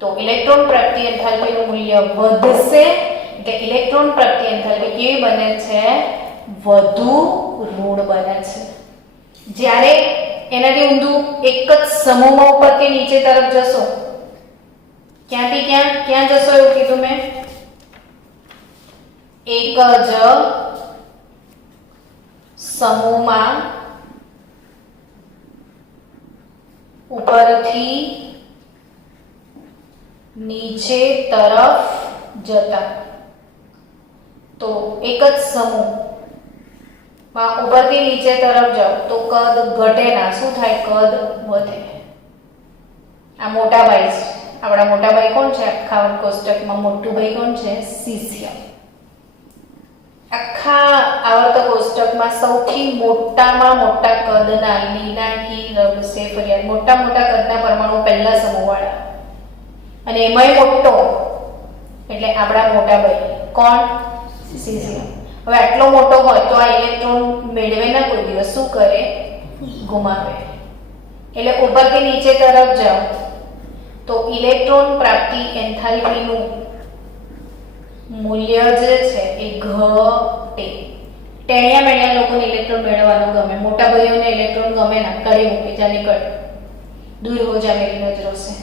તો ઇલેક્ટ્રોન પ્રાપ્તિ એન્થાલ્પીનું મૂલ્ય વધશે. એટલે ઇલેક્ટ્રોન પ્રાપ્તિ એન્થાલ્પી કેવી બને છે? વધુ ઋણ બને છે. જ્યારે એનાથી ઊંધું એક જ સમૂહમાં ઉપરથી નીચે તરફ જશો, ક્યાંથી ક્યાં જશો એવું કીધું મેં? એક જ સમૂહમાં ઉપરથી નીચે તરફ જતા. તો એક જ સમૂહમાં ઉપરથી નીચે તરફ જાઓ તો કદ ઘટે ના. શું થાય? કદ વધે. આ મોટા ભાઈ છે, આપણા મોટા ભાઈ કોણ છે? આખા કોષ્ટકમાં મોટું ભાઈ કોણ છે? સીઝિયમ. આખા આવર્ત કોષ્ટકમાં સૌથી મોટામાં મોટા કદના લીલાકી રબસે ફરિયાદ, મોટા મોટા કદના પરમાણુ પહેલા સમૂહવાળા, અને એમાંય મોટો એટલે આપણા મોટા ભાઈ કોણ? સીઝિયમ. હવે આટલો મોટો હોય તો આ ઇલેક્ટ્રોન મેળવે ના કોઈ દિવસ, શું કરે? ગુમાવે. એટલે ઉપરથી નીચે તરફ જાઓ તો ઇલેક્ટ્રોન પ્રાપ્તિ એન્થાલ્પીનું મૂલ્ય જે છે એ ઘટે. ટેણિયા મેણિયા લોકોને ઇલેક્ટ્રોન મેળવવાનું ગમે, મોટા ભાઈઓને ઇલેક્ટ્રોન ગમે ના, કાઢી મૂકી, જા નીકળ, દૂર હો જા મેરી નજરો સે.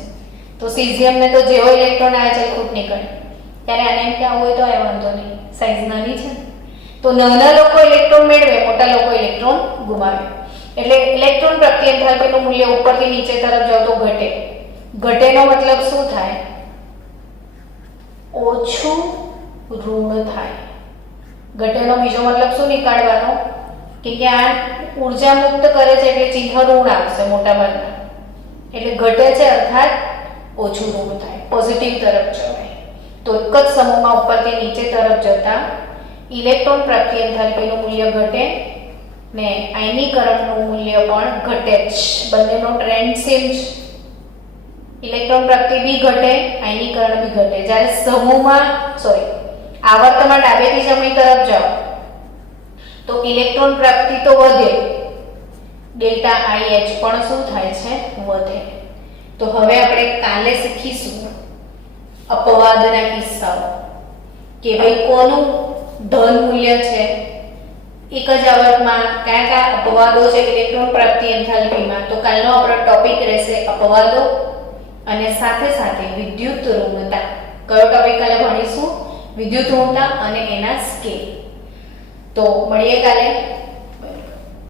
તો સીઝિયમને તો જેવો ઇલેક્ટ્રોન આવે છે ખૂટ નીકળે. ત્યારે આને એમ કે આવું હોય તો એ વાંધો નહીં, સાઈઝ નાની છે. તો નાના લોકો ઇલેક્ટ્રોન મેળવે, મોટા લોકો ઇલેક્ટ્રોન ગુમાવે. એટલે ઇલેક્ટ્રોન પ્રાપ્તિ એન્થાલ્પીનું મૂલ્ય ઉપરથી નીચે તરફ જાવ તો ઘટે. ઘટેનો મતલબ શું થાય? ઓછું ઋણ થાય. ઘટેનો બીજો મતલબ શું નીકાળવાનો? કે આ ઉર્જા મુક્ત કરે છે એટલે ચિહ્ન ઋણ આવશે મોટા ભાગના. એટલે ઘટે છે અર્થાત ઓછું ઋણ થાય, પોઝિટિવ તરફ જવાય. તો એક જ સમૂહમાં ઉપરથી નીચે તરફ જતા ઇલેક્ટ્રોન પ્રાપ્તિ એન્થાલ્પીનું મૂલ્ય ઘટે ને આયનીકરણનું મૂલ્ય પણ ઘટે જ. બંનેનો ટ્રેન્ડ સેમ છે. ઇલેક્ટ્રોન પ્રાપ્તિ બી ઘટે, આયનીકરણ બી ઘટે. જ્યારે સમૂહમાં આવર્તમાં ડાબેથી જમણી તરફ જાઓ તો ઇલેક્ટ્રોન પ્રાપ્તિ તો વધે, ડેલ્ટા IH પણ શું થાય છે? વધે. તો હવે આપણે કાલે શીખીશું અપવાદના કિસ્સાઓ, કે ભાઈ કોનું ધન મૂલ્ય છે, એક જ આવર્તમાં કયા કયા અપવાદો છે ઇલેક્ટ્રોન પ્રાપ્તિ એન્થાલ્પીમાં. તો કાલનો આપણો ટોપિક રહેશે અપવાદો અને સાથે સાથે વિદ્યુત ઋણતા. કયો ટોપિક કાલે ભણીશું? વિદ્યુત ઋણતા અને એના સ્કેલ. તો મળીએ કાલે.